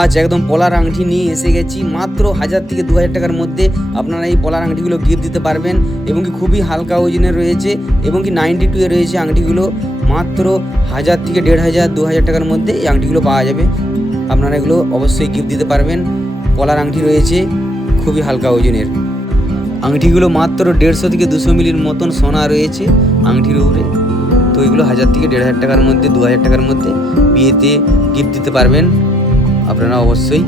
আজ একদম পলার আংটি নিয়ে এসে গেছি মাত্র 1000 থেকে 2000 টাকার মধ্যে আপনারা এই পলার আংটিগুলো গিফট দিতে পারবেন এবং কি খুবই হালকা ওজনের রয়েছে এবং কি 92 এ রয়েছে আংটিগুলো। মাত্র 1000 থেকে 1500 2000 টাকার মধ্যে এই আংটিগুলো পাওয়া যাবে। আপনারা এগুলো অবশ্যই গিফট দিতে পারবেন। পলার আংটি রয়েছে খুবই হালকা ওজনের। আংটিগুলো মাত্র 150 থেকে 200 মিলির মতন সোনা রয়েছে আংটির উপরে। তো এগুলো 1000 থেকে 1500 টাকার মধ্যে 2000 টাকার মধ্যে বিয়েতে গিফট দিতে পারবেন আপনারা অবশ্যই।